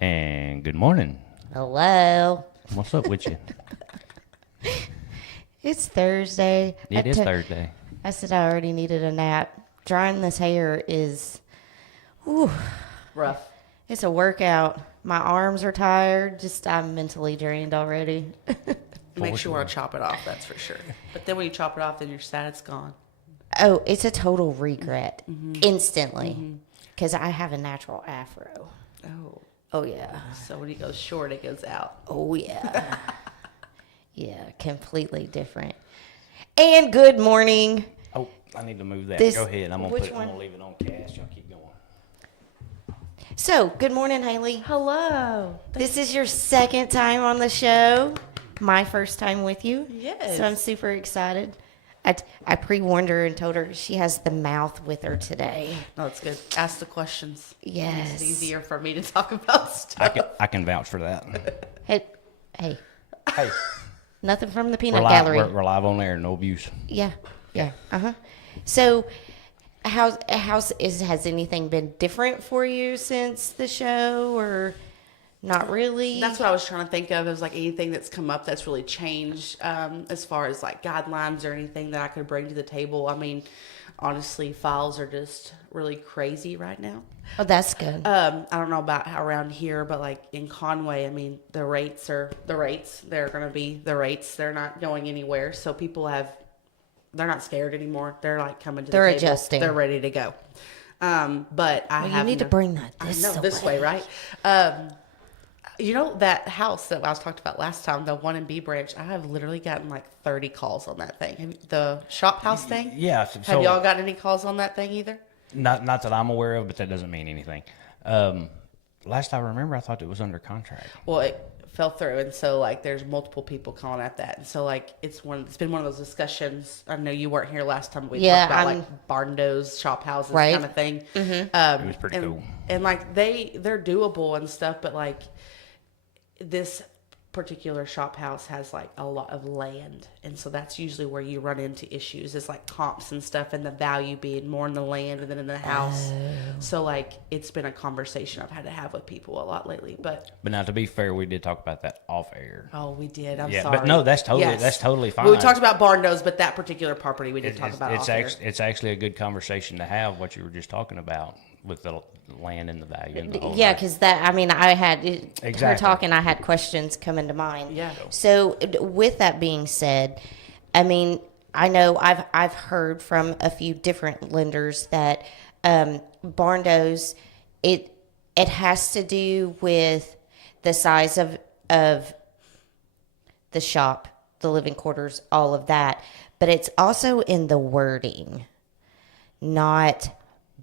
And good morning. Hello. What's up with you? It's Thursday. It is Thursday. I said I already needed a nap. Drying this hair is, whew, Rough. it's a workout. My arms are tired. I'm mentally drained already. Make sure you want to chop it off, that's for sure. But then when you chop it off, then you're sad it's gone. Oh, it's a total regret instantly because I have a natural afro. Oh. Oh, yeah. So when it goes short, it goes out. Oh, yeah. Yeah, completely different. And good morning. Oh, I need to move that. This- Go ahead. I'm which gonna one? leave it on cast. Y'all keep going. So, good morning, Haley. Hello. This is your second time on the show. My first time with you. Yes. So I'm super excited. I pre-warned her and told her she has the mouth with her today. No, it's good. Ask the questions. Yes. It's easier for me to talk about stuff. I can vouch for that. Hey, Hey, nothing from the we're peanut live, gallery. we're live on air. No abuse. Yeah. So, has anything been different for you since the show, or not really? That's what I was trying to think of. Is like anything that's come up that's really changed as far as like guidelines or anything that I could bring to the table. I mean, honestly, files are just really crazy right now. Oh, that's good. I don't know about how around here, but like in Conway, I mean, the rates are the rates. They're going to be the rates. They're not going anywhere. So people they're not scared anymore. They're like coming to the They're table. adjusting. They're ready to go. But I you need to bring that this way, right? You know that house that I was talked about last time, the one in B Branch. I have literally gotten like 30 calls on that thing. The shop house thing. Yeah. Have y'all gotten any calls on that thing either? Not that I'm aware of, but that doesn't mean anything. Last I remember, I thought it was under contract. Well, it fell through, and so like there's multiple people calling at that, and so like it's been one of those discussions. I know you weren't here last time, but we talked about like barndos, shop houses, Right. kind of thing. It was pretty cool. And like they're doable and stuff, but like this particular shop house has like a lot of land, and so that's usually where you run into issues. It's like comps and stuff, and the value being more in the land than in the house. So like it's been a conversation I've had to have with people a lot lately. But now, to be fair, we did talk about that off air. oh, we did. I'm Yeah, sorry. but no, that's totally fine. Well, we talked about barndos, but that particular property we did talk about off air. It's actually a good conversation to have. What you were just talking about with the land and the value. And the whole Yeah, thing. because I had her Exactly. talking. I had questions coming to mind. Yeah. So with that being said, I mean, I know I've heard from a few different lenders that barndos, it has to do with the size of the shop, the living quarters, all of that, but it's also in the wording, not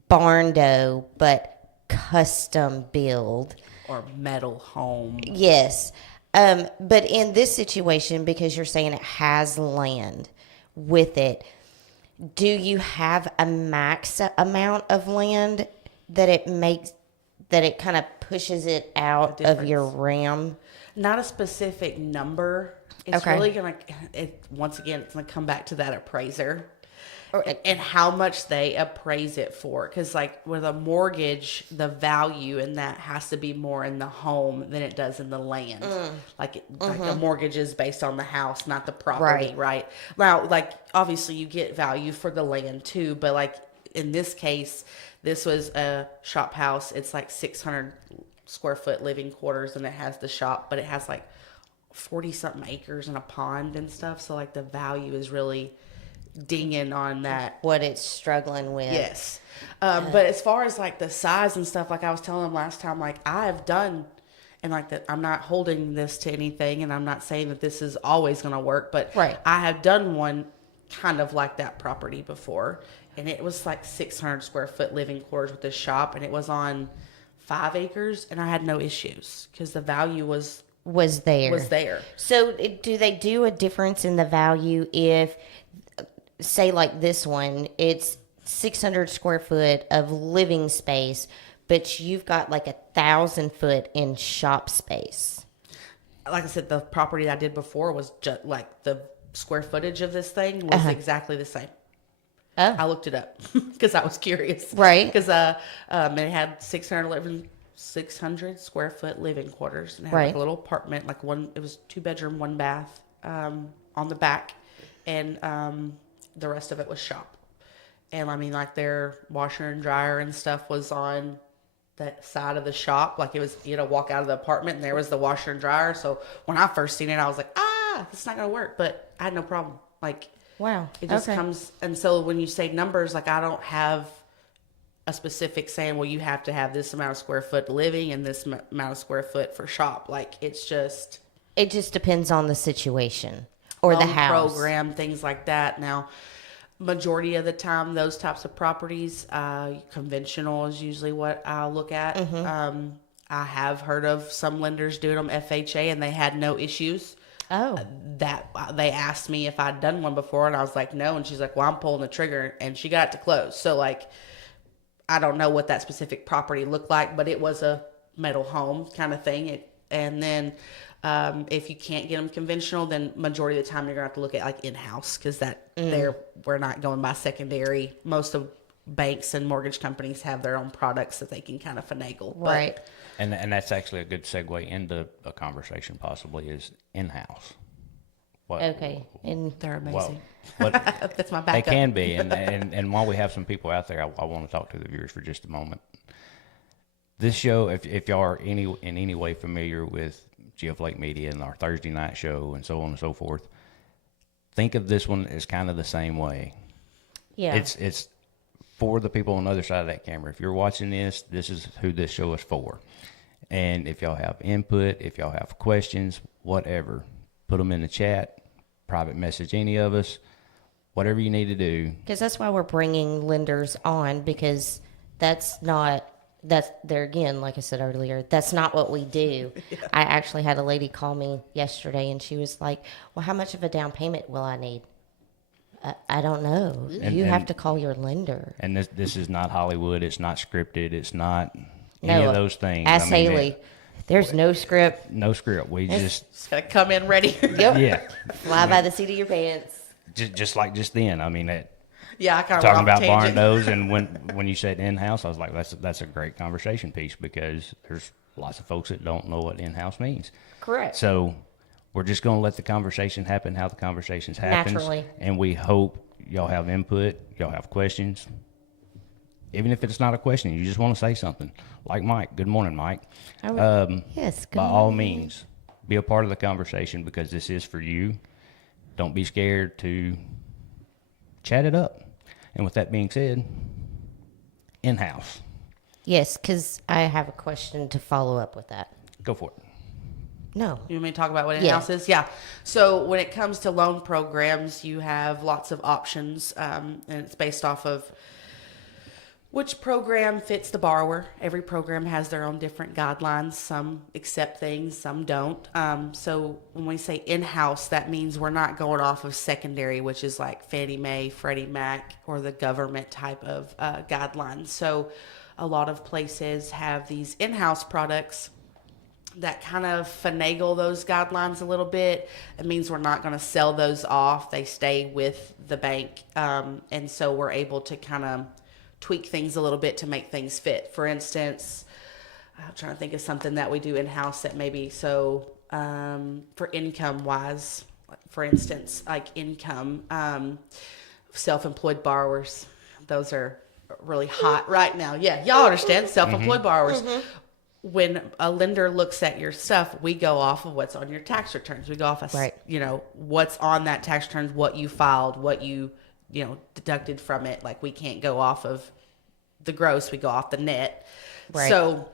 barndo, but custom build. Or metal home. Yes. But in this situation, because you're saying it has land with it, do you have a max amount of land that it kind of pushes it out of your RAM? Not a specific number. It's Okay. really once again, it's gonna come back to that appraiser and how much they appraise it for. Because like with a mortgage, the value in that has to be more in the home than it does in the land. Like the mortgage is based on the house, not the property, right? Now, like obviously you get value for the land too, but like in this case, this was a shop house. It's like 600 square foot living quarters, and it has the shop, but it has like 40 something acres and a pond and stuff. So like the value is really dinging on that. What it's struggling with. Yes. But as far as like the size and stuff, like I was telling them last time, like I've done, and like that, I'm not holding this to anything, and I'm not saying that this is always going to work, but Right. I have done one kind of like that property before, and it was like 600 square foot living quarters with this shop, and it was on 5 acres, and I had no issues because the value was there. So do they do a difference in the value if, say like this one, it's 600 square foot of living space, but you've got like 1,000 foot in shop space? Like I said, the property I did before was just like the square footage of this thing was exactly the same. Oh. I looked it up because I was curious. Right. Because it had 600 600 square foot living quarters, and it had Right. like a little apartment, like it was 2 bedroom, 1 bath, on the back, and the rest of it was shop. And I mean, like their washer and dryer and stuff was on that side of the shop. Like it was, walk out of the apartment and there was the washer and dryer. So when I first seen it, I was like, it's not going to work. But I had no problem. Like, Wow. it just comes. And so when you say numbers, like I don't have a specific saying, well, you have to have this amount of square foot living and this amount of square foot for shop. Like it's just. It just depends on the situation or the loan house. program, things like that. Now, majority of the time, those types of properties, conventional is usually what I'll look at. I have heard of some lenders doing them FHA, and they had no issues. Oh. That they asked me if I'd done one before, and I was like, no. And she's like, well, I'm pulling the trigger, and she got it to close. So, like, I don't know what that specific property looked like, but it was a metal home kind of thing. And then if you can't get them conventional, then majority of the time you're gonna have to look at like in-house, because we're not going by secondary. Most of banks and mortgage companies have their own products that they can kind of finagle. Right. And that's actually a good segue into a conversation possibly is in-house. Okay. And They're amazing. What That's my they backup. can be, and while we have some people out there, I want to talk to the viewers for just a moment. This show, if y'all are in any way familiar with GF Lake Media and our Thursday night show and so on and so forth, think of this one as kind of the same way. yeah. It's for the people on the other side of that camera. If you're watching this is who this show is for. And if y'all have input, if y'all have questions, whatever, put them in the chat, private message any of us, whatever you need to do. Because that's why we're bringing lenders on, because there again, like I said earlier, that's not what we do. Yeah. I actually had a lady call me yesterday, and she was like, well, how much of a down payment will I need? I don't know. You have to call your lender. And this is not Hollywood. It's not scripted. It's not any of those things. Ask Haley. There's no script. No script. We Just gotta come in ready. Yep. yeah. Fly by the seat of your pants. Just like just then. I mean, Yeah, I kind of talking about barn doors, and when you said in-house, I was like, that's a great conversation piece, because there's lots of folks that don't know what in-house means. Correct. So we're just going to let the conversation happen how the conversations happens. Naturally. And we hope y'all have input, y'all have questions. Even if it's not a question, you just want to say something. Like Mike. Good morning, Mike. Yes. Good By all morning. means, be a part of the conversation, because this is for you. Don't be scared to chat it up. And with that being said, in-house. Yes, because I have a question to follow up with that. Go for it. No. You want me to talk about what in-house is? Yeah. So when it comes to loan programs, you have lots of options, and it's based off of which program fits the borrower. Every program has their own different guidelines. Some accept things, some don't. So when we say in-house, that means we're not going off of secondary, which is like Fannie Mae, Freddie Mac, or the government type of guidelines. So a lot of places have these in-house products that kind of finagle those guidelines a little bit. It means we're not going to sell those off. They stay with the bank. And so we're able to kind of tweak things a little bit to make things fit. For instance, I'm trying to think of something that we do in-house that maybe, so for income wise, for instance, like income, self-employed borrowers, those are really hot right now. Yeah, y'all understand, self-employed borrowers. When a lender looks at your stuff, we go off of what's on your tax returns. We go off of, Right. What's on that tax returns, what you filed, what you deducted from it. Like, we can't go off of the gross, we go off the net. Right. So,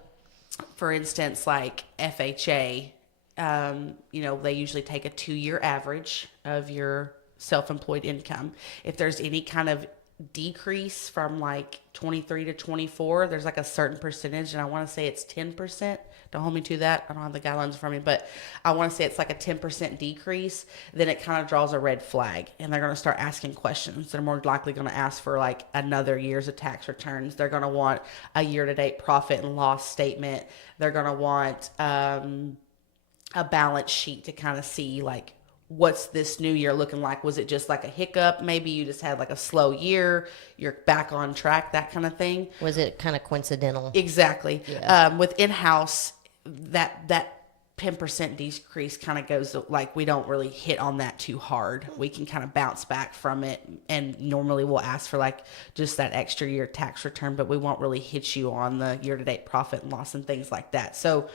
for instance, like FHA, they usually take a 2-year average of your self-employed income. If there's any kind of decrease from like 23 to 24, there's like a certain percentage, and I want to say it's 10%. Don't hold me to that. I don't have the guidelines for me, but I want to say it's like a 10% decrease. Then it kind of draws a red flag, and they're going to start asking questions. They're more likely going to ask for like another year's of tax returns. They're going to want a year-to-date profit and loss statement. They're going to want a balance sheet to kind of see like what's this new year looking like? Was it just like a hiccup? Maybe you just had like a slow year. You're back on track, that kind of thing. Was it kind of coincidental? Exactly. Yeah. With in-house, that 10% decrease kind of goes like we don't really hit on that too hard. We can kind of bounce back from it, and normally we'll ask for like just that extra year tax return, but we won't really hit you on the year-to-date profit and loss and things like that. So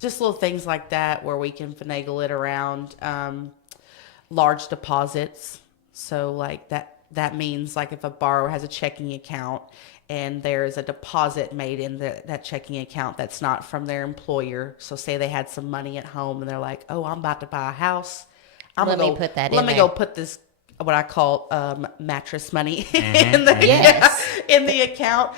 just little things like that where we can finagle it around. Large deposits. So like that means like if a borrower has a checking account and there's a deposit made in that checking account that's not from their employer. So say they had some money at home and they're like, oh, I'm about to buy a house. Let me put that in Let me there. go put this, what I call mattress money Mm-hmm. in the Yes. in the account.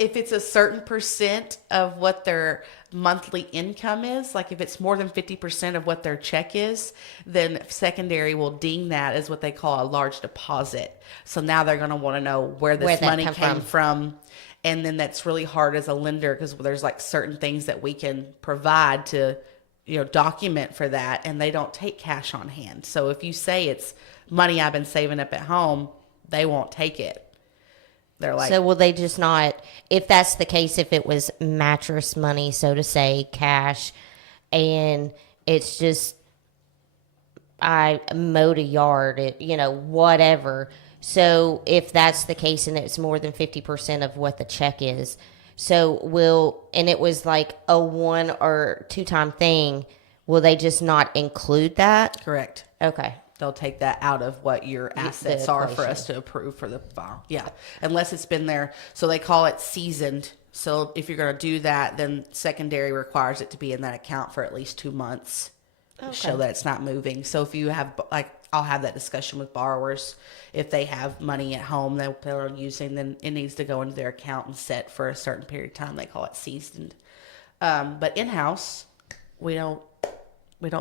If it's a certain percent of what their monthly income is, like if it's more than 50% of what their check is, then secondary will deem that as what they call a large deposit. So now they're going to want to know where this Where'd that money come came from. And then that's really hard as a lender because there's like certain things that we can provide to, document for that, and they don't take cash on hand. So if you say it's money I've been saving up at home, they won't take it. They're like, So will they just not, if that's the case, if it was mattress money, so to say, cash, and it's just, I mowed a yard, whatever. So if that's the case and it's more than 50% of what the check is, and it was like a 1 or 2 time thing, will they just not include that? correct. Okay. They'll take that out of what your assets are for equation. us to approve for the file. Yeah. Unless it's been there. So they call it seasoned. So if you're going to do that, then secondary requires it to be in that account for at least 2 months to show that it's not moving. So if you have, like, I'll have that discussion with borrowers. If they have money at home that they're using, then it needs to go into their account and set for a certain period of time. They call it seasoned. But in-house, we don't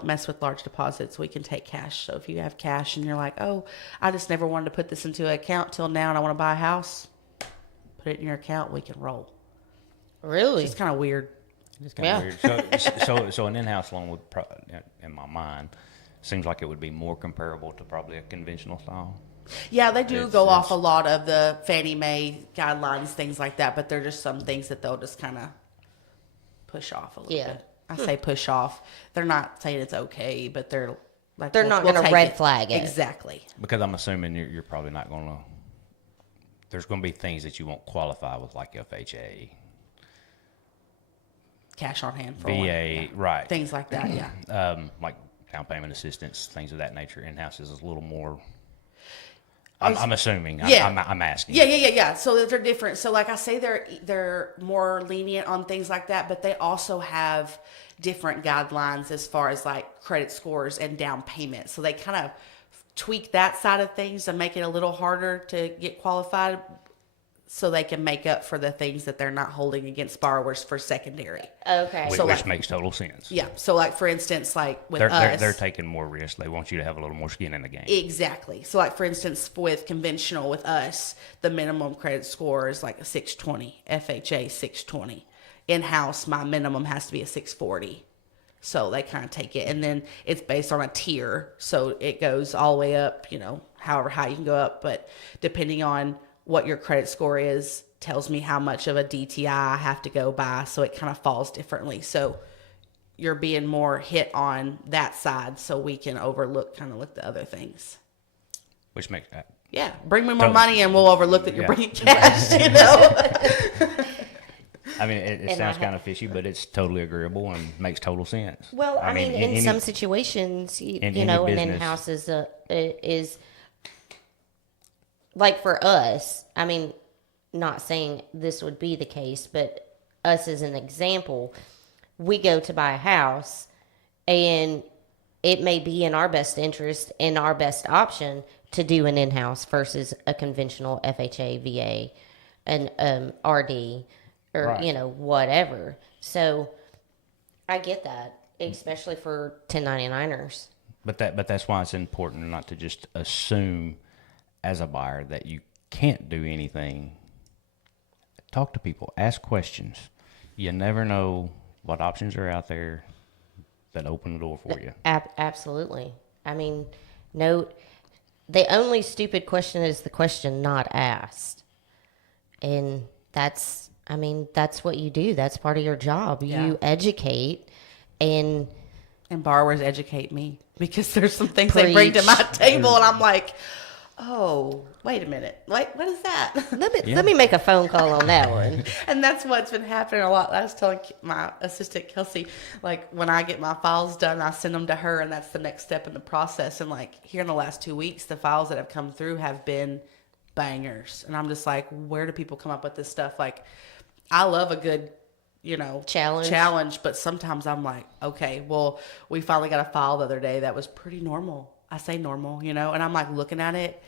mess with large deposits. We can take cash. So if you have cash and you're like, oh, I just never wanted to put this into an account till now and I want to buy a house, put it in your account, we can roll. Really? It's kind of weird. It's kind of weird. So an in-house loan would, in my mind, seems like it would be more comparable to probably a conventional style. Yeah, they do It's- go off it's- a lot of the Fannie Mae guidelines, things like that, but they're just some things that they'll just kind of push off a little Yeah. bit. I say push off. They're not saying it's okay, but they're like, They're not gonna take red flag it. Exactly. Because I'm assuming you're probably not going to. There's going to be things that you won't qualify with, like FHA, Cash on hand for VA, one. Yeah. right? Things like that, yeah. Like down payment assistance, things of that nature. In-house is a little more. I'm assuming. Yeah. I'm asking. Yeah. So they're different. So like I say, they're more lenient on things like that, but they also have different guidelines as far as like credit scores and down payment. So they kind of tweak that side of things to make it a little harder to get qualified, so they can make up for the things that they're not holding against borrowers for secondary. Okay. Which, So, which like- makes total sense. Yeah. So like for instance, like with They're us, taking more risk. They want you to have a little more skin in the game. exactly. So like for instance, with conventional with us, the minimum credit score is like a 620, FHA 620. In-house, my minimum has to be a 640. So they kind of take it, and then it's based on a tier. So it goes all the way up, however high you can go up, but depending on what your credit score is, tells me how much of a DTI I have to go by. So it kind of falls differently. So you're being more hit on that side, so we can look the other things. Which makes Yeah, bring me more So- money and we'll overlook that you're Yeah. bringing cash, I mean, it And sounds I kind of fishy, but it's totally agreeable and makes total sense. Well, I mean, in any- some situations, in you any know, an business- in-house is like for us. I mean, not saying this would be the case, but us as an example, we go to buy a house, and it may be in our best interest and our best option to do an in-house versus a conventional FHA, VA, and RD, or Right. whatever. So I get that, especially for 1099ers. But that's why it's important not to just assume as a buyer that you can't do anything. Talk to people, ask questions. You never know what options are out there that open the door for you. Absolutely. I mean, no, the only stupid question is the question not asked. And that's what you do. That's part of your job. Yeah. You educate and borrowers educate me because there's some things they bring to my table and I'm like, oh, wait a minute. What is that? let me make a phone call on that one. And that's what's been happening a lot. I was telling my assistant, Kelsey, like when I get my files done, I send them to her and that's the next step in the process. And like here in the last 2 weeks, the files that have come through have been bangers. And I'm just like, where do people come up with this stuff? Like, I love a good, challenge, but sometimes I'm like, okay, well, we finally got a file the other day that was pretty normal. I say normal, and I'm like looking at it,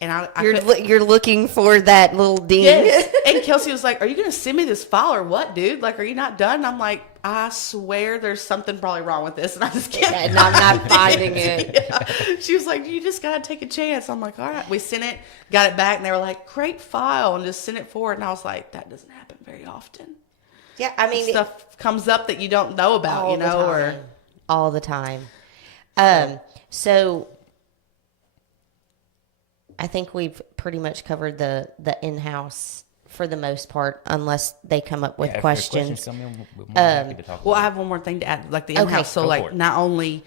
and you're looking for that little ding. Yes. And Kelsey was like, "Are you gonna send me this file or what, dude? Like, are you not done?" And I'm like, "I swear, there's something probably wrong with this, and I just can't. And I'm not finding it." Yeah. She was like, "You just gotta take a chance." I'm like, "All right." We sent it, got it back, and they were like, "Great file," and just sent it forward. And I was like, "That doesn't happen very often." Yeah, I mean, stuff comes up that you don't know about, all the time. So I think we've pretty much covered the in-house for the most part, unless they come up with questions. Come in, we're more happy to talk Well, I about have one more thing to add, like the in-house. So, like, not only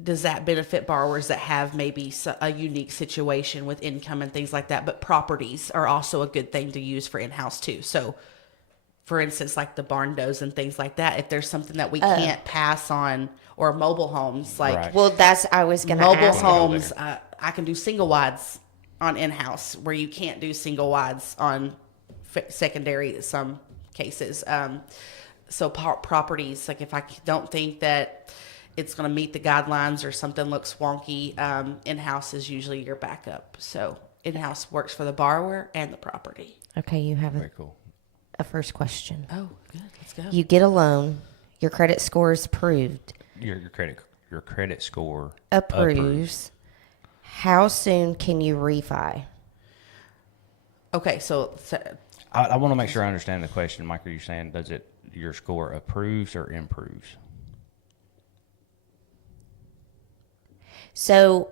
does that benefit borrowers that have maybe a unique situation with income and things like that, but properties are also a good thing to use for in-house too. So, for instance, like the barn doors and things like that, if there's something that we can't pass on, or mobile homes, like Right. Well, that's I was going to mobile ask. homes, I can do single wides on in-house where you can't do single wides on secondary in some cases. So properties, like if I don't think that it's going to meet the guidelines or something looks wonky, in-house is usually your backup. So in-house works for the borrower and the property. Okay, you have Very cool. a first question. Oh, good. Let's go. You get a loan. Your credit score is approved. Your credit score Approves. How soon can you refi? Okay, so I want to make sure I understand the question, Mike. Are you saying your score approves or improves? So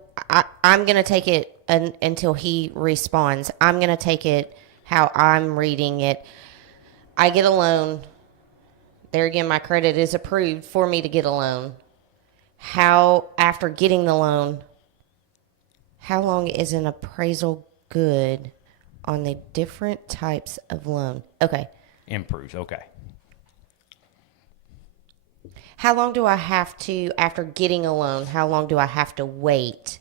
I'm going to take it until he responds. I'm going to take it how I'm reading it. I get a loan. There again, my credit is approved for me to get a loan. After getting the loan, how long is an appraisal good on the different types of loan? Okay. Improves. Okay. How long do I have to, after getting a loan, how long do I have to wait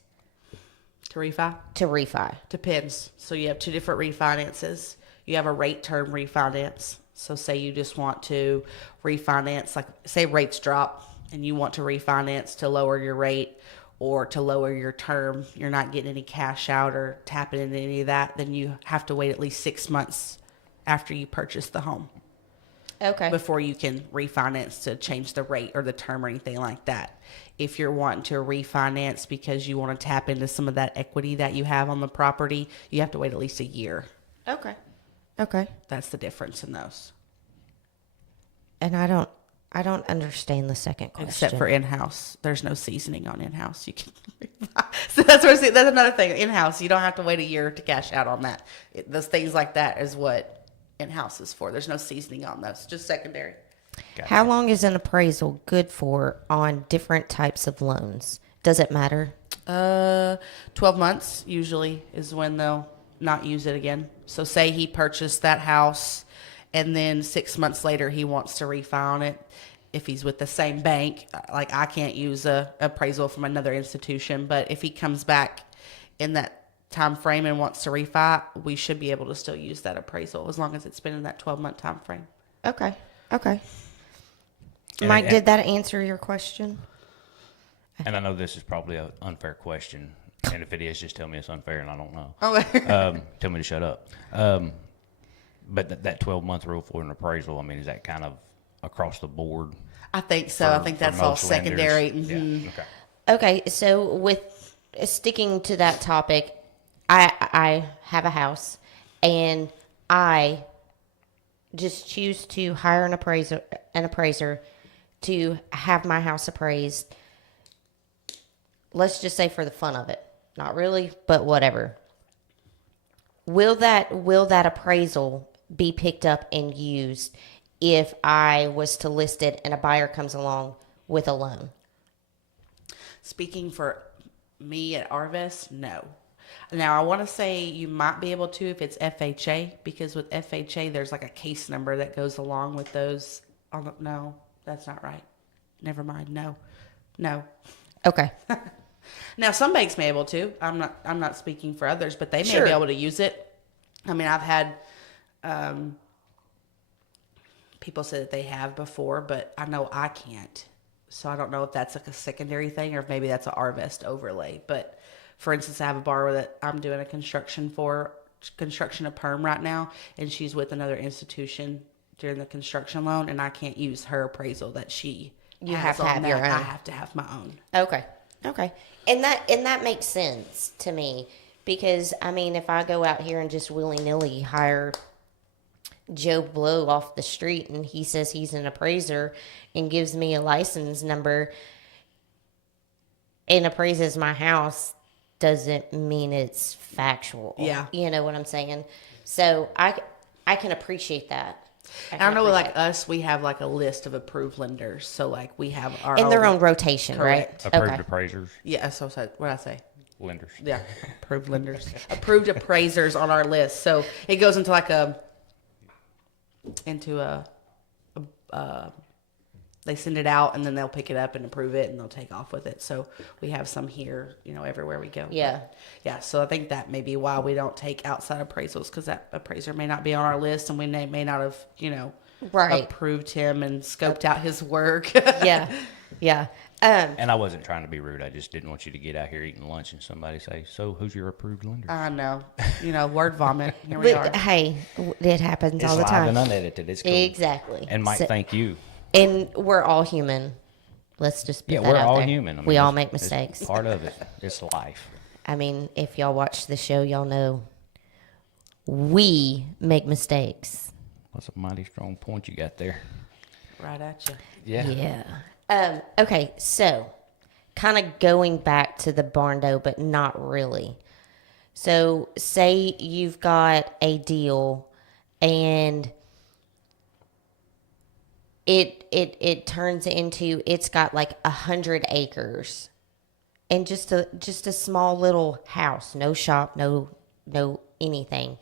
to refi? to refi? Depends. So you have two different refinances. You have a rate term refinance. So say you just want to refinance, like say rates drop and you want to refinance to lower your rate or to lower your term. You're not getting any cash out or tapping into any of that. Then you have to wait at least 6 months after you purchase the home. Okay. Before you can refinance to change the rate or the term or anything like that. If you're wanting to refinance because you want to tap into some of that equity that you have on the property, you have to wait at least a year. Okay. Okay. That's the difference in those. And I don't understand the second question. Except for in-house. There's no seasoning on in-house. You can so that's another thing. In-house, you don't have to wait a year to cash out on that. Those things like that is what in-house is for. There's no seasoning on those, just secondary. Gotcha. How long is an appraisal good for on different types of loans? Does it matter? 12 months usually is when they'll not use it again. So say he purchased that house and then 6 months later he wants to refi on it. If he's with the same bank, like I can't use a appraisal from another institution, but if he comes back in that time frame and wants to refi, we should be able to still use that appraisal as long as it's been in that 12-month time frame. Okay. Okay. And Mike, did that answer your question? And I know this is probably an unfair question, and if it is, just tell me it's unfair and I don't know. Okay. Tell me to shut up. But that 12-month rule for an appraisal, I mean, is that kind of across the board? I think so. I think that's all secondary. Mm-hmm. Yeah. Okay. Okay. So with sticking to that topic, I have a house and I just choose to hire an appraiser to have my house appraised. let's just say for the fun of it, not really, but whatever. Will that appraisal be picked up and used if I was to list it and a buyer comes along with a loan? Speaking for me at Arvest, no. Now, I want to say you might be able to if it's FHA, because with FHA, there's like a case number that goes along with those. No, that's not right. Never mind. No. Okay. Now, some banks may be able to. I'm not speaking for others, but they may Sure. be able to use it. I mean, I've had people say that they have before, but I know I can't. So I don't know if that's like a secondary thing or if maybe that's an Arvest overlay. But for instance, I have a borrower that I'm doing a construction of perm right now, and she's with another institution during the construction loan, and I can't use her appraisal that she You has have to on have that. your own. I have to have my own. Okay. And that makes sense to me, because I mean, if I go out here and just willy-nilly hire Joe Blow off the street and he says he's an appraiser and gives me a license number and appraises my house, doesn't mean it's factual. Yeah. You know what I'm saying? So I can appreciate that. I know, like us, we have like a list of approved lenders. So like we have our in their own own rotation, Correct. right? Approved Okay. appraisers, Yeah, so what did I say? lenders. Yeah, approved lenders, approved appraisers on our list. So it goes into like they send it out and then they'll pick it up and approve it and they'll take off with it. So we have some here, everywhere we go. Yeah. But, yeah. So I think that may be why we don't take outside appraisals, because that appraiser may not be on our list and we may not have, Right. approved him and scoped out his work. Yeah. And I wasn't trying to be rude. I just didn't want you to get out here eating lunch and somebody say, "So, who's your approved lender?" I know, word vomit. Here we But are. hey, it happens It's all the live time. and unedited. It's cool. Exactly. And Mike, So- thank you. And we're all human. Let's just put Yeah, that we're out all there. human. I mean, we all it's- make it's mistakes. part of it. It's life. I mean, if y'all watch the show, y'all know we make mistakes. That's a mighty strong point you got there. Right at you. Yeah. Yeah. Okay, so kind of going back to the barn dough, but not really. So say you've got a deal and it turns into, it's got like 100 acres and just a small little house, no shop, no anything.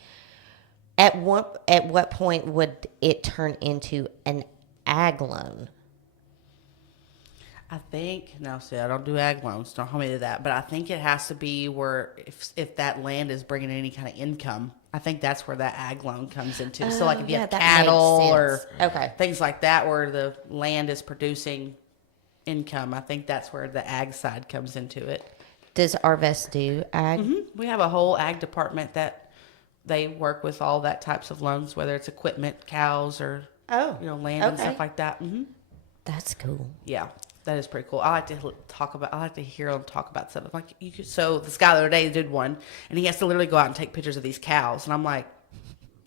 At what point would it turn into an ag loan? I think, no, see, I don't do ag loans. Don't hold me to that. But I think it has to be where if that land is bringing any kind of income, I think that's where that ag loan comes into. So like if you yeah, have that cattle makes or sense. Okay. things like that where the land is producing income, I think that's where the ag side comes into it. Does Arvest do ag? We have a whole ag department that they work with all that types of loans, whether it's equipment, cows, or land and okay. stuff like that. That's cool. Yeah, that is pretty cool. I like to hear them talk about stuff. I'm like, so this guy the other day did one, and he has to literally go out and take pictures of these cows, and I'm like,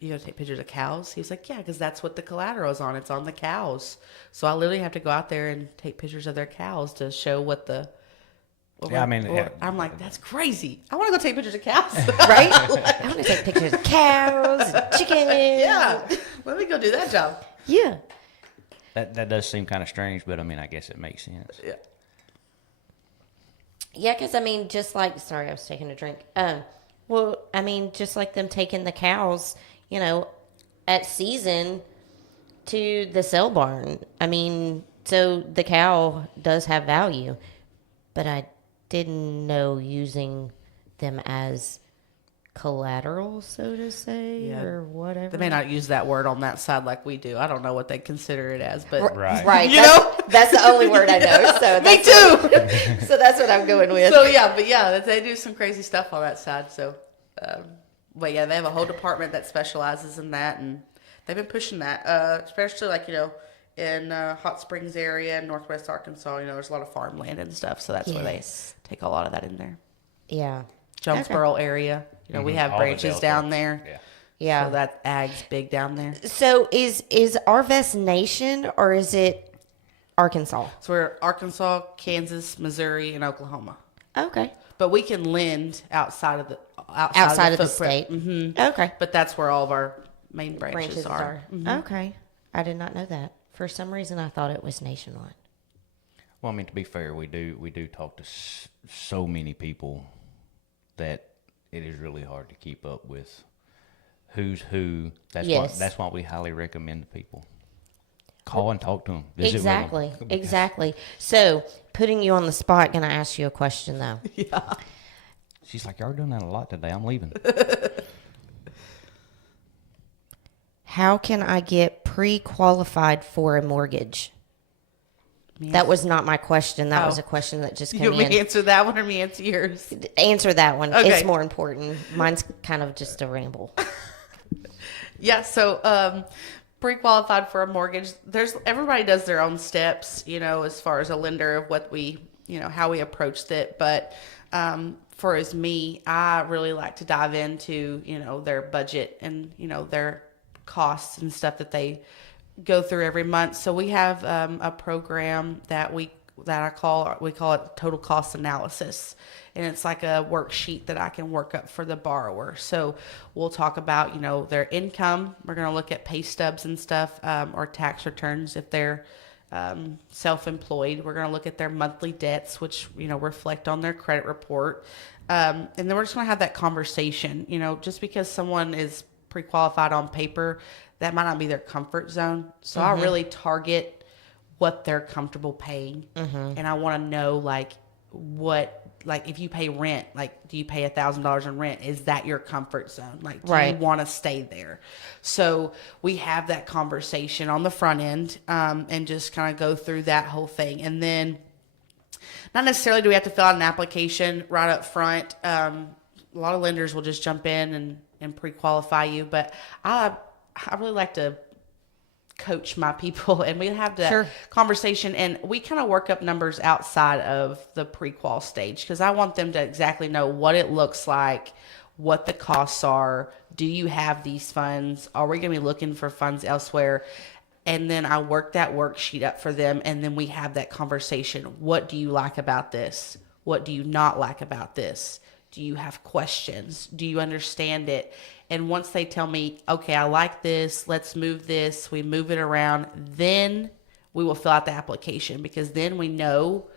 you gotta take pictures of cows? He was like, yeah, because that's what the collateral is on. It's on the cows. So I literally have to go out there and take pictures of their cows to show what the. Yeah, I mean, I'm like, that's crazy. I want to go take pictures of cows. Right? I want to take pictures of cows and chickens. Yeah, let me go do that job. Yeah. That does seem kind of strange, but I mean, I guess it makes sense. Yeah. Yeah, because I mean, just like, sorry, I was taking a drink. Well, I mean, just like them taking the cows, at season to the sale barn. I mean, so the cow does have value, but I didn't know using them as collateral, so to say, Yeah. or whatever. They may not use that word on that side like we do. I don't know what they consider it as, but Right. Right. You That's the only word I know. So me that's too. so that's what I'm going with. So yeah, they do some crazy stuff on that side. So, but yeah, they have a whole department that specializes in that, and they've been pushing that, especially like in Hot Springs area, Northwest Arkansas. There's a lot of farmland and stuff, so that's where they Yes. take a lot of that in there. Yeah. Jonesboro area, we have All the branches Delta. down there. Yeah. Yeah. So that ag's big down there. So is Arvest Nation or is it Arkansas? So we're Arkansas, Kansas, Missouri, and Oklahoma. Okay. But we can lend outside of the state. Mm-hmm. Okay. But that's where all of our main branches are. Okay. I did not know that. For some reason, I thought it was nationwide. Well, I mean, to be fair, we do talk to so many people that it is really hard to keep up with who's who. That's why we highly recommend to people. Call and talk to them. Visit Exactly. with them. Exactly. So, putting you on the spot, going to ask you a question, though. Yeah. She's like, y'all doing that a lot today. I'm leaving. How can I get pre-qualified for a mortgage? That was not my question. That was a question that just came You want me in. to answer that one or me answer yours? Answer that one. Okay. It's more important. Mine's kind of just a ramble. Yeah, so pre-qualified for a mortgage, everybody does their own steps, as far as a lender of what we, how we approached it. But for as me, I really like to dive into, their budget and, their costs and stuff that they go through every month. So we have a program that we call it total cost analysis, and it's like a worksheet that I can work up for the borrower. So we'll talk about their income. We're going to look at pay stubs and stuff, or tax returns if they're self-employed. We're going to look at their monthly debts, which reflect on their credit report, and then we're just going to have that conversation. Just because someone is pre-qualified on paper, that might not be their comfort zone. So I really target what they're comfortable paying. And I want to know if you pay rent, do you pay $1,000 in rent? Is that your comfort zone? Do you want to stay there? So we have that conversation on the front end, and just kind of go through that whole thing. And then not necessarily do we have to fill out an application right up front. A lot of lenders will just jump in and pre-qualify you, but I really like to coach my people, and we have that conversation, and we kind of work up numbers outside of the pre-qual stage, because I want them to exactly know what it looks like, what the costs are. Do you have these funds? Are we going to be looking for funds elsewhere? And then I work that worksheet up for them, and then we have that conversation. What do you like about this? What do you not like about this? Do you have questions? Do you understand it? And once they tell me, okay, I like this, let's move this, we move it around, then we will fill out the application, because then we know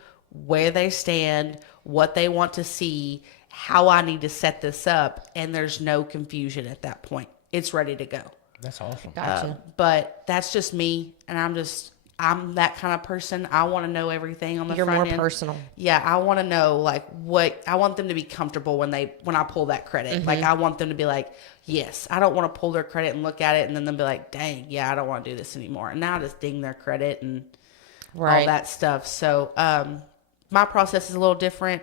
where they stand, what they want to see, how I need to set this up, and there's no confusion at that point. It's ready to go. That's awesome. Gotcha. But that's just me, and I'm that kind of person. I want to know everything on the front end. You're more personal. Yeah, I want to know what I want them to be comfortable when I pull that credit. I want them to be like, yes. I don't want to pull their credit and look at it and then they'll be like, dang, yeah, I don't want to do this anymore. And now I just ding their credit and all that stuff. So my process is a little different.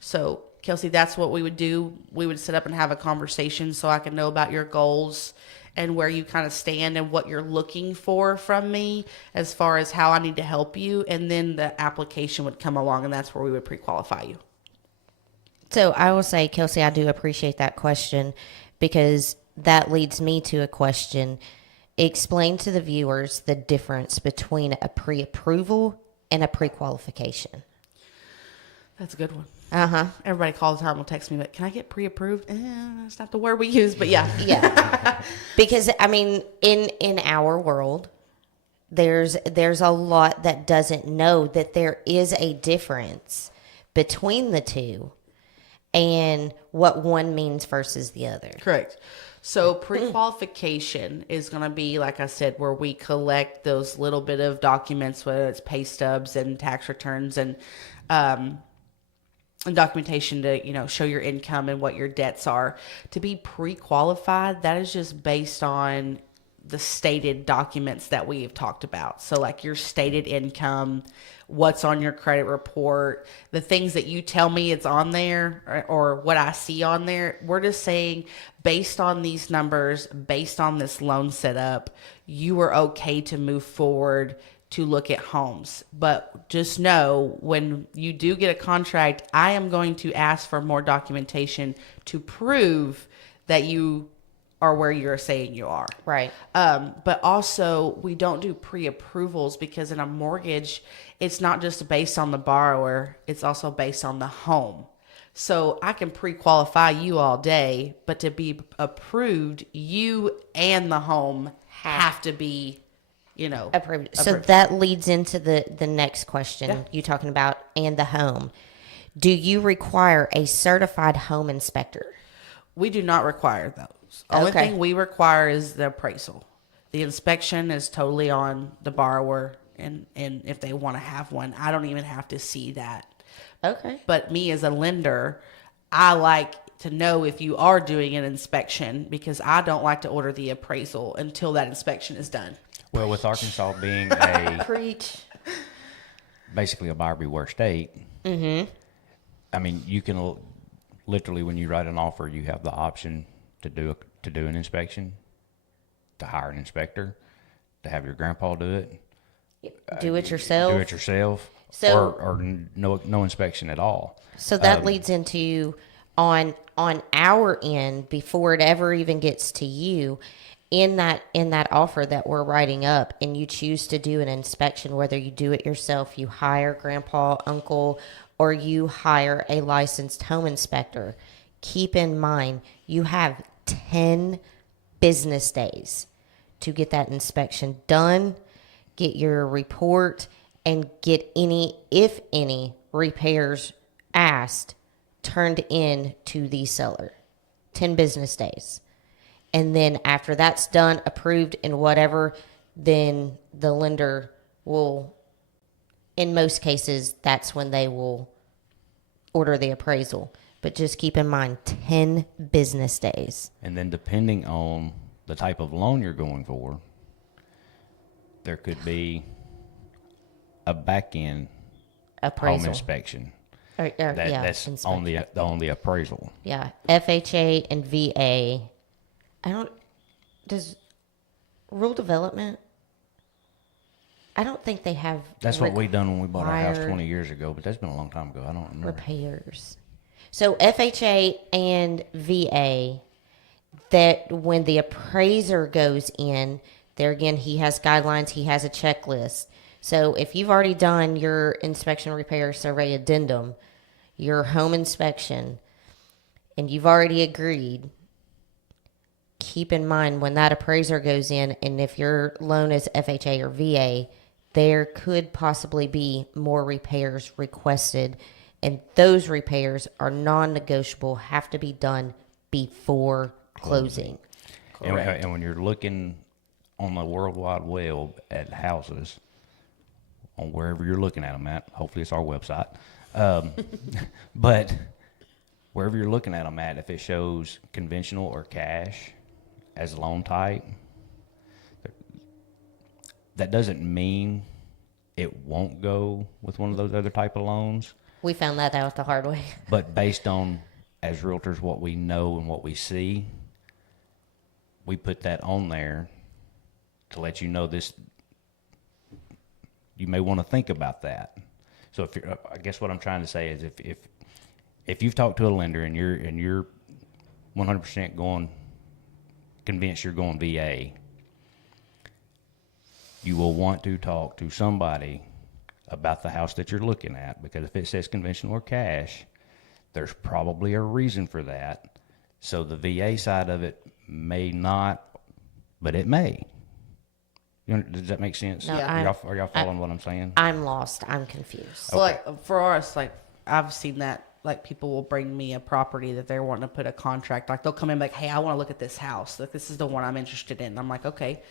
So Kelsey, that's what we would do. We would sit up and have a conversation so I can know about your goals and where you kind of stand and what you're looking for from me as far as how I need to help you. And then the application would come along, and that's where we would pre-qualify you. So I will say, Kelsey, I do appreciate that question, because that leads me to a question. Explain to the viewers the difference between a pre-approval and a pre-qualification. That's a good one. Uh-huh. Everybody all the time will text me, but can I get pre-approved? That's not the word we use, but yeah. Yeah. Because, I mean, in our world, there's a lot that doesn't know that there is a difference between the two and what one means versus the other. Correct. So pre-qualification is going to be, like I said, where we collect those little bit of documents, whether it's pay stubs and tax returns and documentation to, show your income and what your debts are. To be pre-qualified, that is just based on the stated documents that we have talked about. So like your stated income, what's on your credit report, the things that you tell me it's on there or what I see on there. We're just saying, based on these numbers, based on this loan setup, you are okay to move forward to look at homes. But just know, when you do get a contract, I am going to ask for more documentation to prove that you are where you're saying you are. Right. But also, we don't do pre-approvals because in a mortgage, it's not just based on the borrower, it's also based on the home. So I can pre-qualify you all day, but to be approved, you and the home have to be, Approved. So that leads into the next question you talking about, and the home. Do you require a certified home inspector? We do not require those. Only thing we require is the appraisal. The inspection is totally on the borrower, and if they want to have one, I don't even have to see that. Okay. But me as a lender, I like to know if you are doing an inspection because I don't like to order the appraisal until that inspection is done. Well, with Arkansas being a Preach. basically a buyer beware state, I mean, you can literally, when you write an offer, you have the option to do an inspection, to hire an inspector, to have your grandpa do it. Do it yourself. Do it yourself. So- or no inspection at all. So that leads into on our end, before it ever even gets to you, in that offer that we're writing up, and you choose to do an inspection, whether you do it yourself, you hire grandpa, uncle, or you hire a licensed home inspector, keep in mind you have 10 business days to get that inspection done, get your report, and get any, if any, repairs asked turned in to the seller. 10 business days. And then after that's done, approved, and whatever, then the lender will, in most cases, that's when they will order the appraisal. But just keep in mind, 10 business days. And then depending on the type of loan you're going for, there could be a back-end home Appraisal. inspection. That's on the appraisal. Yeah. FHA and VA. Does rural development, I don't think they have. That's what we done when we bought our house required 20 years ago, but that's been a long time ago. I don't remember. repairs. So FHA and VA, that when the appraiser goes in, there again, he has guidelines, he has a checklist. So if you've already done your inspection, repair, survey addendum, your home inspection, and you've already agreed, keep in mind when that appraiser goes in, and if your loan is FHA or VA, there could possibly be more repairs requested, and those repairs are non-negotiable, have to be done before closing. And when you're looking on the World Wide Web at houses, on wherever you're looking at them at, hopefully it's our website, but wherever you're looking at them at, if it shows conventional or cash as loan type, that doesn't mean it won't go with one of those other type of loans. We found that out the hard way. But based on, as realtors, what we know and what we see, we put that on there to let you know this. You may want to think about that. So if you're, I guess what I'm trying to say is if you've talked to a lender and you're 100% going, convinced you're going VA, you will want to talk to somebody about the house that you're looking at, because if it says conventional or cash, there's probably a reason for that. So the VA side of it may not, but it may. Does that make sense? No, Are y'all following what I'm saying? I'm lost. I'm confused. So like for us, like I've seen that, like people will bring me a property that they're wanting to put a contract. Like they'll come in like, hey, I want to look at this house. Like this is the one I'm interested in. I'm like, okay,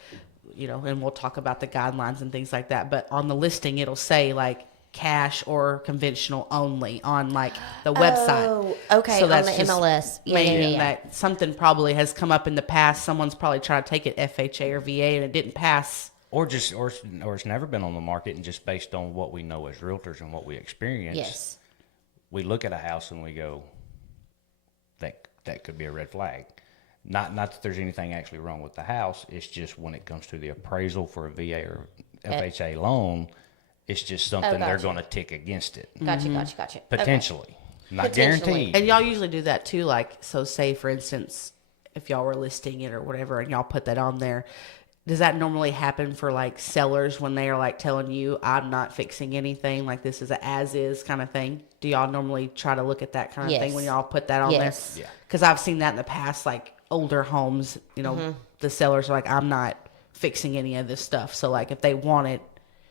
and we'll talk about the guidelines and things like that. But on the listing, it'll say like cash or conventional only on like the website. Oh, okay. So on that's the just MLS. meaning Yeah. that something probably has come up in the past. Someone's probably tried to take it FHA or VA and it didn't pass. Or it's never been on the market, and just based on what we know as realtors and what we experience, Yes. we look at a house and we go, that could be a red flag. Not that there's anything actually wrong with the house. It's just when it comes to the appraisal for a VA or FHA loan, it's just something they're gotcha. going to tick against it. Gotcha. Potentially. Not Potentially. guaranteed. And y'all usually do that too. Like, so say for instance, if y'all were listing it or whatever and y'all put that on there, does that normally happen for like sellers when they are like telling you, I'm not fixing anything, like this is a as is kind of thing? Do y'all normally try to look at that kind of thing when y'all put that on Yes. there? Yeah. Because I've seen that in the past, like older homes, you know, the sellers are like, I'm not fixing any of this stuff. So like if they want it,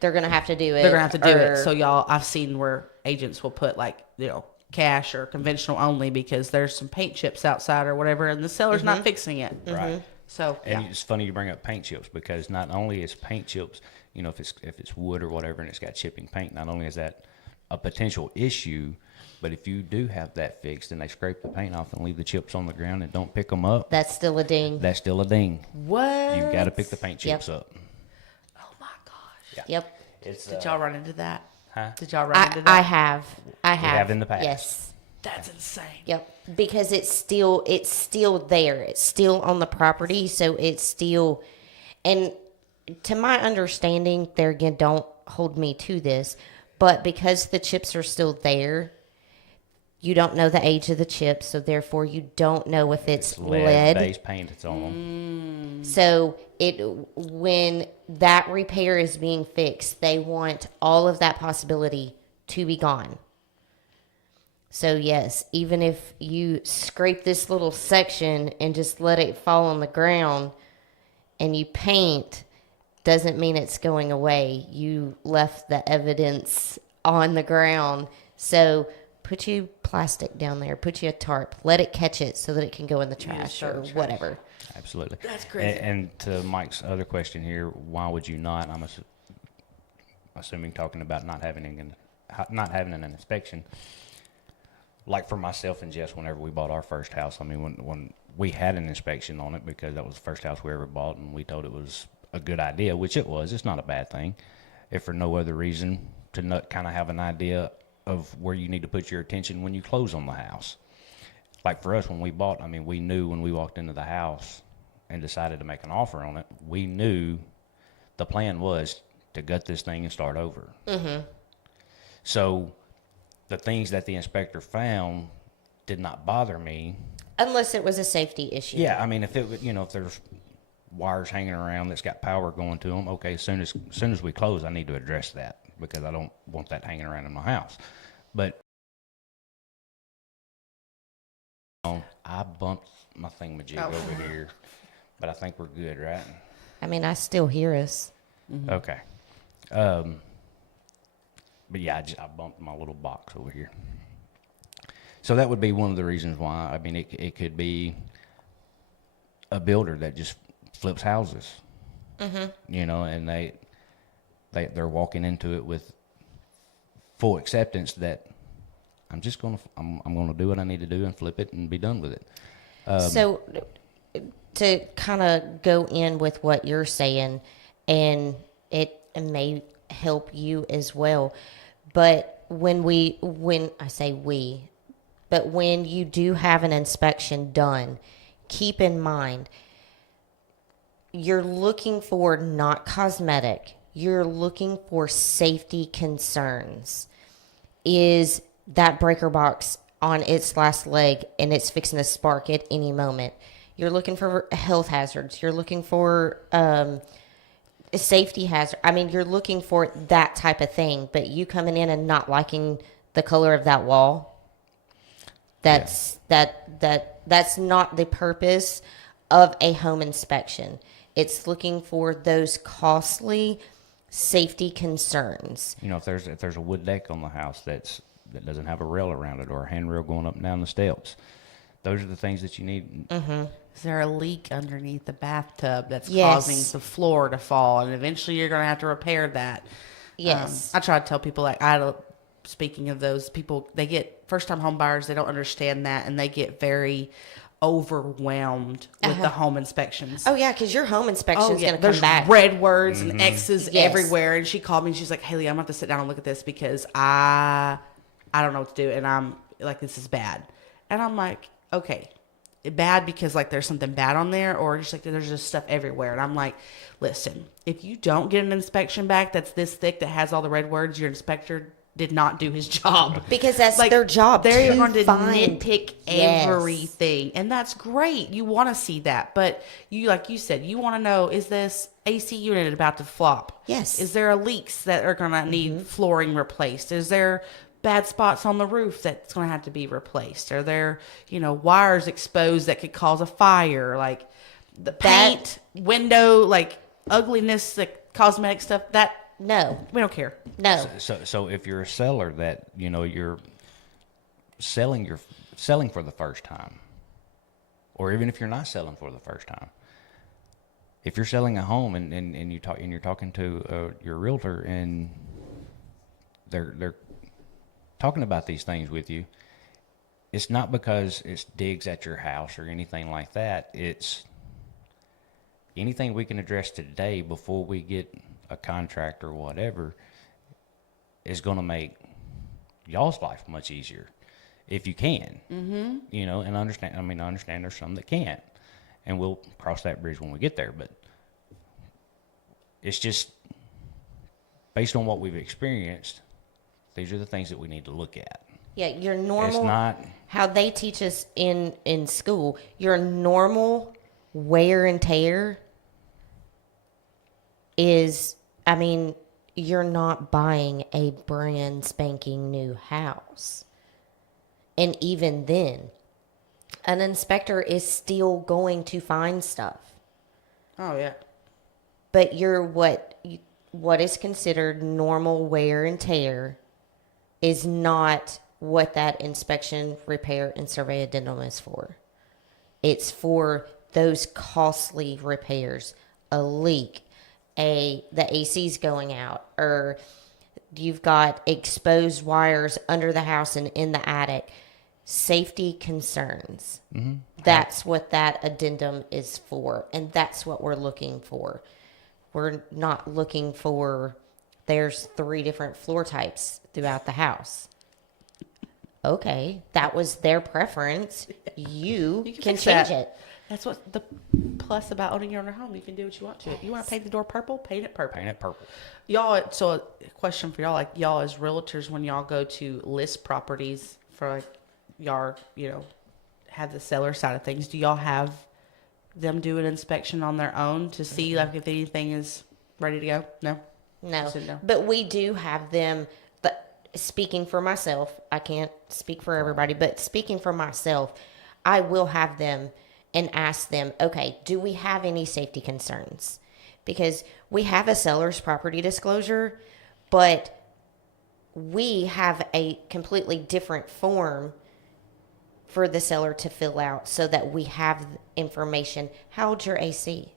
They're going to have to do it. they're gonna have to do or- it. So y'all, I've seen where agents will put like, you know, cash or conventional only because there's some paint chips outside or whatever, and the seller's not fixing it. Right. So And yeah. it's funny you bring up paint chips, because not only is paint chips, you know, if it's wood or whatever and it's got chipping paint, not only is that a potential issue, but if you do have that fixed and they scrape the paint off and leave the chips on the ground and don't pick them up, That's still a ding. that's still a ding. What? You've got to pick the paint Yep. chips up. Oh my gosh. Yeah. Yep. It's Did y'all run into that? Huh? Did y'all run into that? I have. I have. have in the past. Yes. That's insane. Yep. Because it's still there. It's still on the property, so it's still, and to my understanding, there again, don't hold me to this, but because the chips are still there, you don't know the age of the chips, so therefore you don't know if it's lead. based paint that's on them. So when that repair is being fixed, they want all of that possibility to be gone. So yes, even if you scrape this little section and just let it fall on the ground and you paint, doesn't mean it's going away. You left the evidence on the ground. So put you plastic down there, put you a tarp, let it catch it so that it can go in the trash or whatever. Absolutely. That's crazy. And to Mike's other question here, why would you not? I'm assuming talking about not having an inspection. Like for myself and Jess, whenever we bought our first house, I mean, when we had an inspection on it, because that was the first house we ever bought, and we told it was a good idea, which it was. It's not a bad thing, if for no other reason, to not kind of have an idea of where you need to put your attention when you close on the house. Like for us, when we bought, I mean, we knew when we walked into the house and decided to make an offer on it, we knew the plan was to gut this thing and start over. Mm-hmm. So the things that the inspector found did not bother me. Unless it was a safety issue. Yeah, I mean, if it, you know, if there's wires hanging around that's got power going to them, okay, as soon as we close, I need to address that, because I don't want that hanging around in my house. But I bumped my thingamajig over here, but I think we're good, right? I mean, I still hear us. Mm-hmm. Okay. But yeah, I bumped my little box over here. So that would be one of the reasons why. I mean, it could be a builder that just flips houses, you know, and they're walking into it with full acceptance that I'm gonna do what I need to do and flip it and be done with it. So to kind of go in with what you're saying, and it may help you as well, but when you do have an inspection done, keep in mind you're looking for not cosmetic, you're looking for safety concerns. Is that breaker box on its last leg and it's fixing to spark at any moment? You're looking for health hazards. You're looking for a safety hazard. I mean, you're looking for that type of thing, but you coming in and not liking the color of that wall, that's not the purpose of a home inspection. It's looking for those costly safety concerns. You know, if there's a wood deck on the house that doesn't have a rail around it, or a handrail going up and down the steps, those are the things that you need. Mm-hmm. Is there a leak underneath the bathtub that's Yes. causing the floor to fall, and eventually you're going to have to repair that? Yes. I try to tell people, like, speaking of those people, they get first-time home buyers, they don't understand that, and they get very overwhelmed with the home inspections. Oh yeah, because your home inspection is going to come There's back. red words and X's Yes. everywhere. And she called me and she's like, Haley, I'm going to have to sit down and look at this because I don't know what to do. And I'm like, this is bad. And I'm like, okay, bad because like there's something bad on there, or just like there's just stuff everywhere. And I'm like, listen, if you don't get an inspection back that's this thick that has all the red words, your inspector did not do his job. Because that's Like, their job. They're to going to find. nitpick Yes. everything, and that's great. You want to see that, but you, like you said, you want to know: is this AC unit about to flop? Yes. Is there leaks that are going to need flooring replaced? Is there bad spots on the roof that's going to have to be replaced? Are there, wires exposed that could cause a fire? Like the paint, window, like ugliness, like cosmetic stuff. That No. we don't care. No. So if you're a seller that you're selling for the first time, or even if you're not selling for the first time, if you're selling a home and you're talking to your realtor and they're talking about these things with you, it's not because it's digs at your house or anything like that. It's anything we can address today before we get a contract or whatever is going to make y'all's life much easier if you can. And I understand there's some that can't, and we'll cross that bridge when we get there, but it's just based on what we've experienced. These are the things that we need to look at. Yeah, your normal. It's not how they teach us in school. Your normal wear and tear is, you're not buying a brand spanking new house. And even then, an inspector is still going to find stuff. Oh yeah. But what is considered normal wear and tear is not what that inspection, repair, and survey addendum is for. It's for those costly repairs, a leak, the AC's going out, or you've got exposed wires under the house and in the attic. Safety concerns. That's what that addendum is for, and that's what we're looking for. We're not looking for there's 3 different floor types throughout the house. Okay, that was their preference. You can fix change that. it. That's what the plus about owning your own home. You can do what you want to it. You want to paint the door purple? Paint it purple. paint it purple. Y'all, so a question for y'all, like y'all as realtors, when y'all go to list properties for like y'all, have the seller side of things, do y'all have them do an inspection on their own to see like if anything is ready to go? No? No, So no. but we do have them. But speaking for myself, I can't speak for everybody, but speaking for myself, I will have them and ask them, okay, do we have any safety concerns? Because we have a seller's property disclosure, but we have a completely different form for the seller to fill out so that we have information. How old's your AC?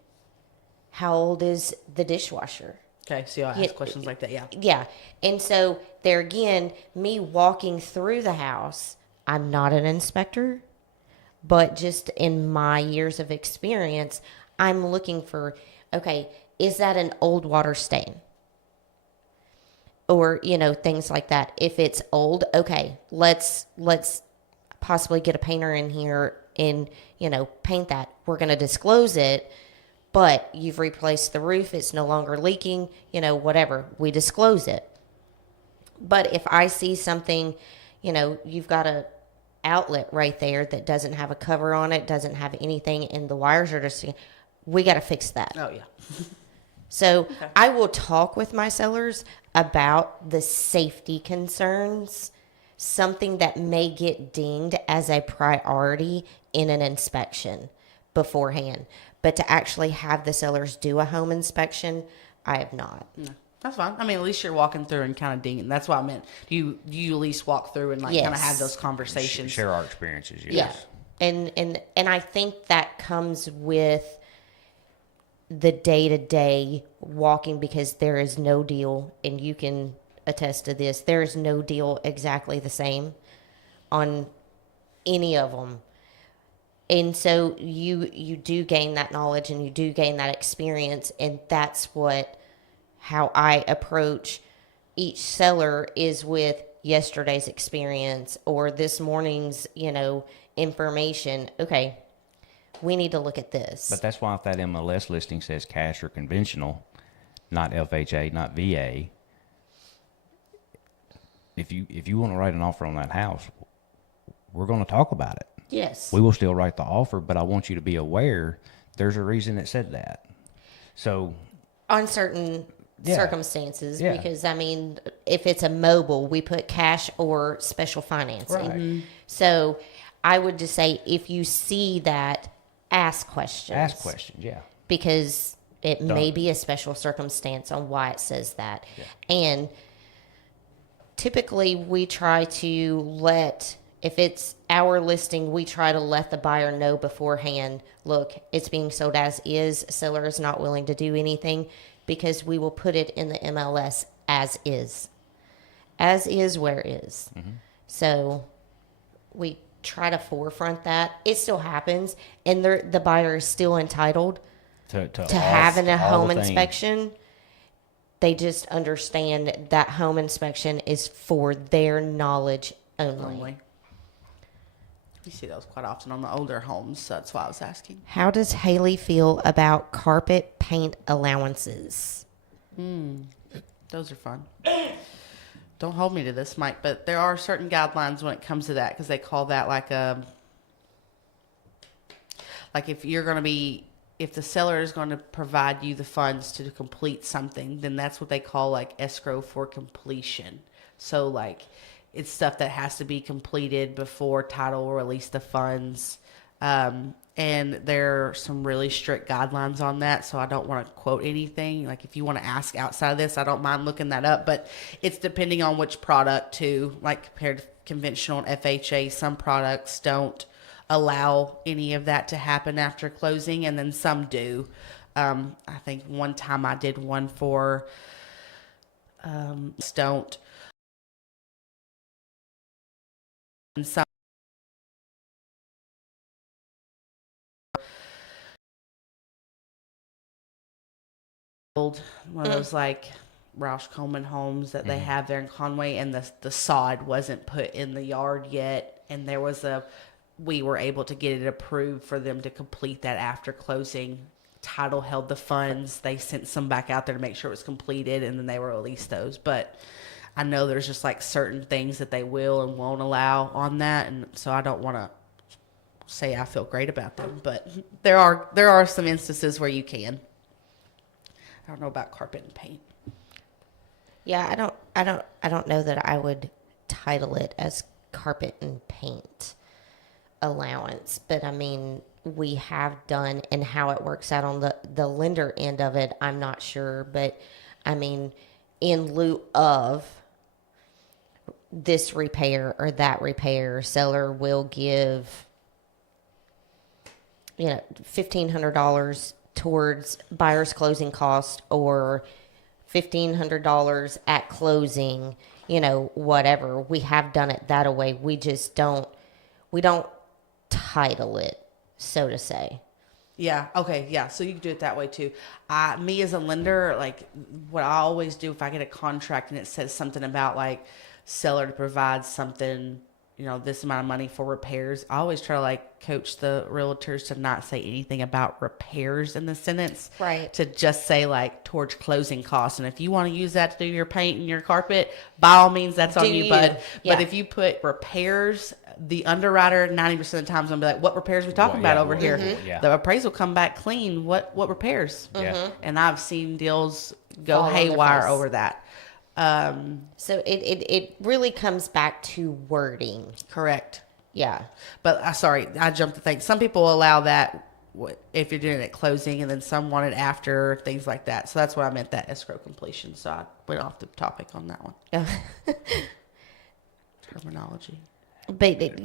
How old is the dishwasher? Okay, so y'all ask questions like that, yeah. Yeah. And so there again, me walking through the house, I'm not an inspector, but just in my years of experience, I'm looking for, okay, is that an old water stain? Or, things like that. If it's old, okay, let's possibly get a painter in here and, paint that. We're going to disclose it. But you've replaced the roof, it's no longer leaking, whatever. We disclose it. But if I see something, you've got a outlet right there that doesn't have a cover on it, doesn't have anything, and the wires are just, we got to fix that. Oh, yeah. So I will talk with my sellers about the safety concerns, something that may get dinged as a priority in an inspection beforehand. But to actually have the sellers do a home inspection, I have not. No, that's fine. At least you're walking through and kind of dinging. That's what I meant. You at least walk through and kind of have those conversations. Share our experiences, yes. Yeah. And I think that comes with the day-to-day walking, because there is no deal, and you can attest to this, there is no deal exactly the same on any of them. And so you do gain that knowledge and you do gain that experience, and that's how I approach each seller is with yesterday's experience or this morning's, information. Okay, we need to look at this. But that's why if that MLS listing says cash or conventional, not FHA, not VA, if you want to write an offer on that house, we're going to talk about it. Yes. We will still write the offer, but I want you to be aware there's a reason it said that. So On certain circumstances, Yeah. because I mean, if it's a mobile, we put cash or special financing. Right. So I would just say, if you see that, ask questions. ask questions, yeah. Because it may be a special circumstance on why it says that. Yeah. And typically we try to if it's our listing, we try to let the buyer know beforehand, look, it's being sold as is. Seller is not willing to do anything, because we will put it in the MLS as is. As is where is. So we try to forefront that. It still happens, and the buyer is still entitled to having a home inspection. They just understand that home inspection is for their knowledge only. You see those quite often on the older homes, so that's why I was asking. How does Haley feel about carpet paint allowances? Those are fun. Don't hold me to this, Mike, but there are certain guidelines when it comes to that, because they call that like if the seller is going to provide you the funds to complete something, then that's what they call like escrow for completion. So like, it's stuff that has to be completed before title will release the funds. And there are some really strict guidelines on that, so I don't want to quote anything. Like, if you want to ask outside of this, I don't mind looking that up, but it's depending on which product too. Like, compared to conventional and FHA, some products don't allow any of that to happen after closing, and then some do. I think one time I did one for don't. And some one of those like Roush Coleman homes that they have there in Conway, and the sod wasn't put in the yard yet, and we were able to get it approved for them to complete that after closing. Title held the funds. They sent some back out there to make sure it was completed, and then they released those. But I know there's just like certain things that they will and won't allow on that, and so I don't want to say I feel great about them, but there are some instances where you can. I don't know about carpet and paint. Yeah, I don't know that I would title it as carpet and paint allowance, but I mean, we have done, and how it works out on the lender end of it, I'm not sure, but I mean, in lieu of this repair or that repair, seller will give, $1,500 towards buyer's closing cost, or $1,500 at closing, whatever. We have done it that way. We just don't title it, so to say. Yeah. Okay. Yeah. So you can do it that way too. Me as a lender, like, what I always do if I get a contract and it says something about like seller to provide something, this amount of money for repairs, I always try to like coach the realtors to not say anything about repairs in the sentence. Right. To just say like towards closing costs. And if you want to use that to do your paint and your carpet, by all means, that's on you, bud. Yeah. But if you put repairs, the underwriter 90% of the time is gonna be like, what repairs are we talking about over here? Yeah. The appraisal come back clean. What repairs? Yeah. And I've seen deals go Fall on their haywire face. over that. So it really comes back to wording. Correct. Yeah. But sorry, I jumped to think. Some people allow that if you're doing it at closing, and then some want it after, things like that. So that's what I meant, that escrow completion. So I went off the topic on that one. Terminology. But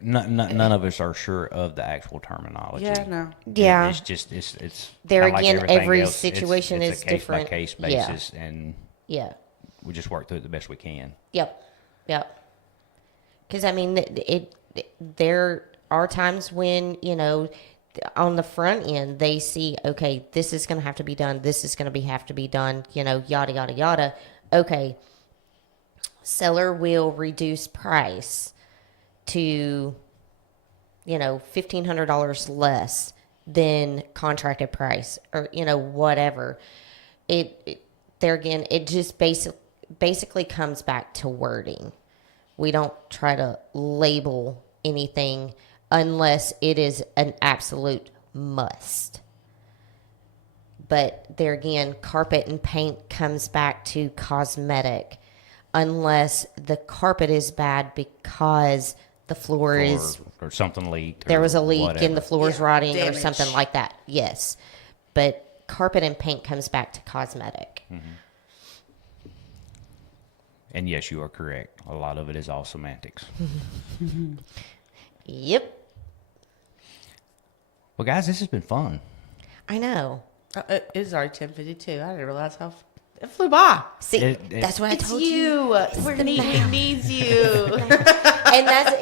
None of us are sure of the actual terminology. Yeah, no. Yeah. It's just it's There kinda like again, everything every else. situation it's is a case different. by case Yeah. basis, and yeah. we just work through it the best we can. Yep. Because I mean, there are times when on the front end they see, okay, this is going to have to be done. This is going to have to be done. Yada yada yada. Okay. Seller will reduce price to $1,500 less than contracted price, or whatever. It there again, it just basically comes back to wording. We don't try to label anything unless it is an absolute must. But there again, carpet and paint comes back to cosmetic unless the carpet is bad because the floor is or something leaked. there or was a leak whatever. and the floor's Yeah, rotting or damage. something like that. Yes. But carpet and paint comes back to cosmetic. And yes, you are correct. A lot of it is all semantics. Yep. Well, guys, this has been fun. I know. It is already 10:52. I didn't realize how it flew by. See, that's what I It's told you. the He math. needs you. And that's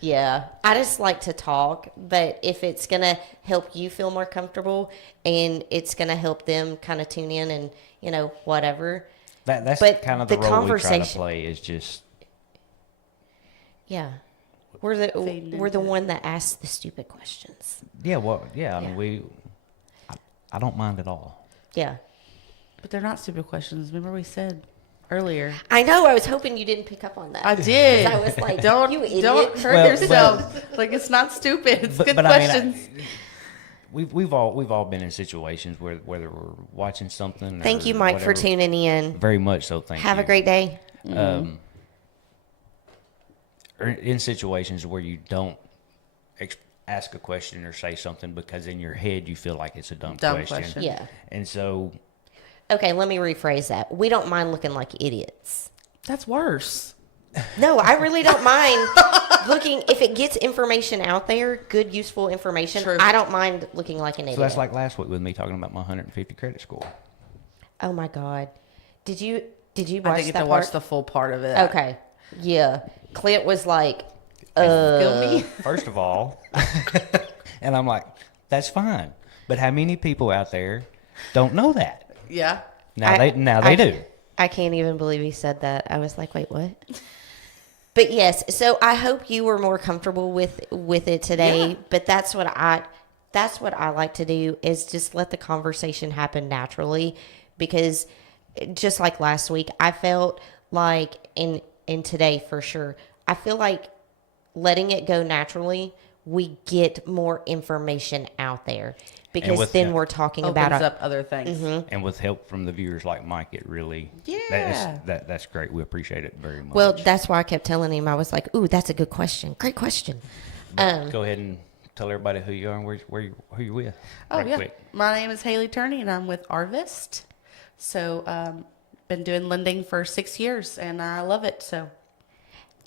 yeah, I just like to talk, but if it's going to help you feel more comfortable and it's going to help them kind of tune in and, whatever. That's But kind of the the role we try to conversation- play is just, Yeah. We're the Feeding we're the into it. one that asks the stupid questions. I mean, Yeah. I don't mind at all. Yeah. But they're not stupid questions. Remember we said earlier. I know. I was hoping you didn't pick up on that. I did. 'Cause I was like, don't you idiot. hurt Well, yourself. Like it's not stupid. It's good I questions. mean, we've all been in situations where whether we're watching something. Thank or you, Mike, for whatever. tuning in. Very much so. Thank you. Have a great day. Or in situations where you don't ask a question or say something because in your head you feel like it's a dumb question. Yeah. And so Okay, let me rephrase that. We don't mind looking like idiots. That's worse. No, I really don't mind looking. If it gets information out there, good, useful information, True. I don't mind looking like an idiot. that's like last week with me talking about my 150 credit score. Oh my God, did you watch I didn't that get to part? watch the full part of it. Okay, yeah. Clint was like, Feel me? First of all, and I'm like, that's fine. But how many people out there don't know that? Yeah. Now they do. I can't even believe he said that. I was like, wait, what? But yes, so I hope you were more comfortable with it today. Yeah. But that's what I like to do is just let the conversation happen naturally, because just like last week, I felt like in today for sure, I feel like letting it go naturally, we get more information out there, because with then that- we're talking Opens about up other things. And with help from the viewers like Mike, it really Yeah. that's great. We appreciate it very much. Well, that's why I kept telling him. I was like, "Ooh, that's a good question. Great question." Go ahead and tell everybody who you are and who you're with. Oh, right yeah. quick. My name is Haley Turney, and I'm with Arvist. So, been doing lending for 6 years, and I love it. So,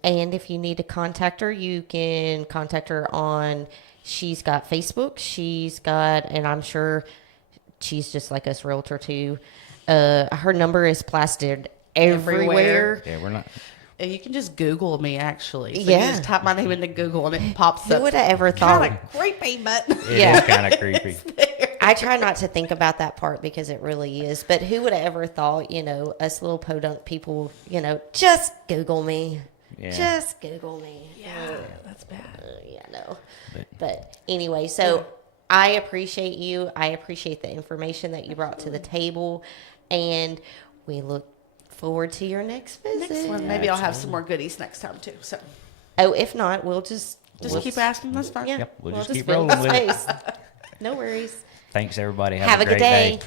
And if you need to contact her, you can contact her on. She's got Facebook. She's got, and I'm sure she's just like us, realtor too. Her number is plastered everywhere. Yeah, we're not. and you can just Google me, actually. So Yeah. you just type my name into Google, and it pops Who up. would have ever thought? Kind of creepy, but It Yeah. is kind of creepy. I try not to think about that part because it really is. But who would have ever thought, us little podunk people, just Google me. Yeah. Just Google me. yeah, that's bad. Yeah, no. But anyway, so I appreciate you. I appreciate the information that you brought to the table. And we look forward to your next visit. Next one, maybe I'll have some more goodies next time too. So, Oh, if not, we'll just keep asking. That's fine. Yeah, Yep, we'll just keep fill rolling with it. space. No worries. Thanks, everybody. Have a great good day.